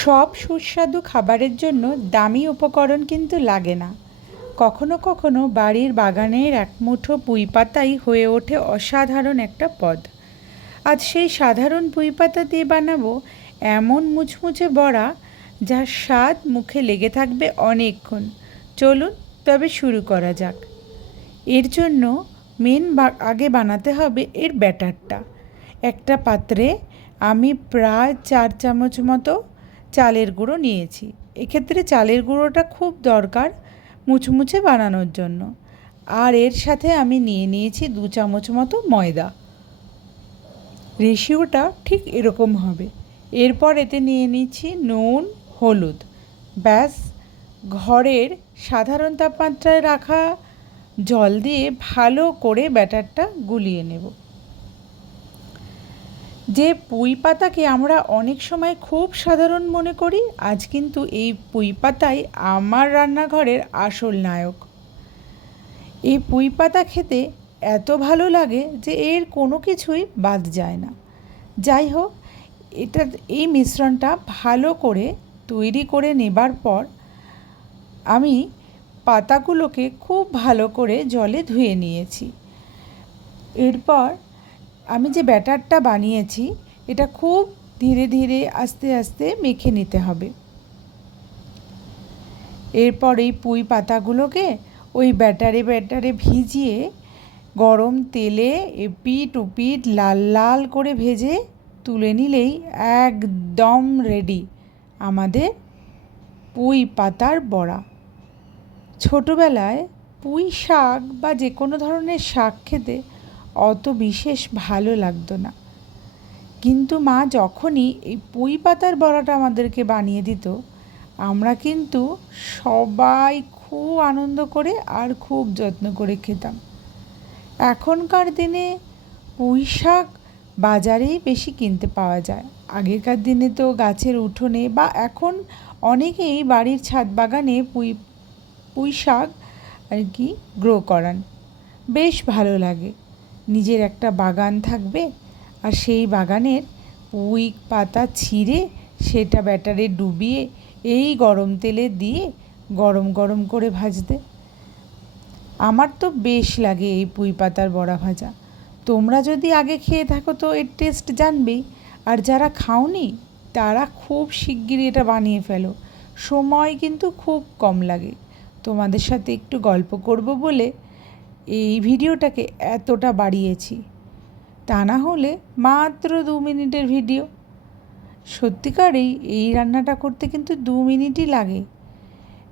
সব সুস্বাদু খাবারের জন্য দামি উপকরণ কিন্তু লাগে না। কখনো কখনো বাড়ির বাগানের এক মুঠো পুঁই পাতাই হয়ে ওঠে অসাধারণ একটা পদ। আজ সেই সাধারণ পুঁই পাতা দিয়ে বানাবো এমন মুচমুচে বড়া যার স্বাদ মুখে লেগে থাকবে অনেকক্ষণ। চলুন তবে শুরু করা যাক। এর জন্য আগে বানাতে হবে এর ব্যাটারটা। একটা পাত্রে আমি প্রায় 4 চামচ মতো চালের গুঁড়ো নিয়েছি। এক্ষেত্রে চালের গুঁড়োটা খুব দরকার মুচমুচে বানানোর জন্য। আর এর সাথে আমি নিয়ে নিয়েছি 2 চামচ মতো ময়দা। রেশিওটা ঠিক এরকম হবে। এরপর এতে নিয়ে নিচ্ছি নুন, হলুদ। ব্যাস, ঘরের সাধারণ তাপমাত্রায় রাখা জল দিয়ে ভালো করে ব্যাটারটা গুলিয়ে নেব। যে পুঁই পাতাকে আমরা অনেক সময় খুব সাধারণ মনে করি, আজ কিন্তু এই পুঁই পাতাই আমার রান্নাঘরের আসল নায়ক। এই পুঁই পাতা খেতে এত ভালো লাগে যে এর কোনো কিছুই বাদ যায় না। যাই হোক, এই মিশ্রণটা ভালো করে তৈরি করে নেবার পর আমি পাতাগুলোকে খুব ভালো করে জলে ধুয়ে নিয়েছি। এরপর আমি যে ব্যাটারটা বানিয়েছি এটা খুব ধীরে ধীরে আস্তে আস্তে মেখে নিতে হবে। এরপর এই পুঁই পাতাগুলোকে ওই ব্যাটারে ভিজিয়ে গরম তেলে এপিঠ ওপিঠ লাল লাল করে ভেজে তুলে নিলেই একদম রেডি আমাদের পুঁই পাতার বড়া। ছোটোবেলায় পুঁই শাক বা যে কোনো ধরনের শাক খেতে অত বিশেষ ভালো লাগতো না, কিন্তু মা যখনই এই পুঁই পাতার বড়াটা আমাদেরকে বানিয়ে দিত, আমরা কিন্তু সবাই খুব আনন্দ করে আর খুব যত্ন করে খেতাম। এখনকার দিনে পুঁই শাক বাজারেই বেশি কিনতে পাওয়া যায়। আগেকার দিনে তো গাছের উঠোনে বা এখন অনেকেই বাড়ির ছাদ বাগানে পুঁই শাক আর কি গ্রো করান। বেশ ভালো লাগে। নিজের একটা বাগান থাকবে আর সেই বাগানের পুঁই পাতা ছিঁড়ে সেটা ব্যাটারে ডুবিয়ে এই গরম তেলে দিয়ে গরম গরম করে ভাজতে। আমার তো বেশ লাগে এই পুঁই পাতার বড়া ভাজা। তোমরা যদি আগে খেয়ে থাকো তো এর টেস্ট জানবেই, আর যারা খাওনি তারা খুব শিগগিরই এটা বানিয়ে ফেলো। সময় কিন্তু খুব কম লাগে। তোমাদের সাথে একটু গল্প করব বলে এই ভিডিওটাকে এতটা বাড়িয়েছি, তা না হলে মাত্র 2 মিনিটের ভিডিও। সত্যিকারেই এই রান্নাটা করতে কিন্তু 2 মিনিটই লাগে।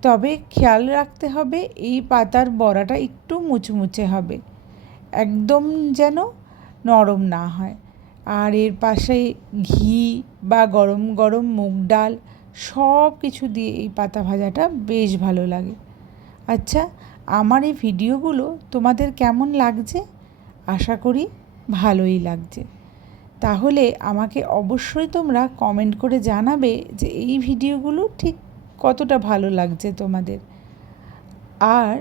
তবে খেয়াল রাখতে হবে এই পাতার বড়াটা একটু মুচমুচে হবে, একদম যেন নরম না হয়। আর এর পাশে ঘি বা গরম গরম মুগ ডাল সব কিছু দিয়ে এই পাতা ভাজাটা বেশ ভালো লাগে। আচ্ছা, আমার এই ভিডিওগুলো তোমাদের কেমন লাগছে? আশা করি ভালোই লাগছে। তাহলে আমাকে অবশ্যই তোমরা কমেন্ট করে জানাবে যে এই ভিডিওগুলো ঠিক কতটা ভালো লাগছে তোমাদের। আর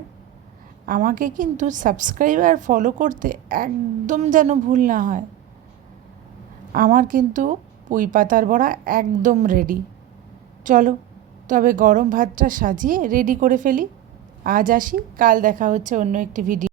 আমাকে কিন্তু সাবস্ক্রাইব আর ফলো করতে একদম যেন ভুল না হয়। আমার কিন্তু পুঁই পাতার বড়া একদম রেডি। চলো তবে গরম ভাতটা সাজিয়ে রেডি করে ফেলি। আজ আসি, কাল দেখা হচ্ছে অন্য একটি ভিডিও।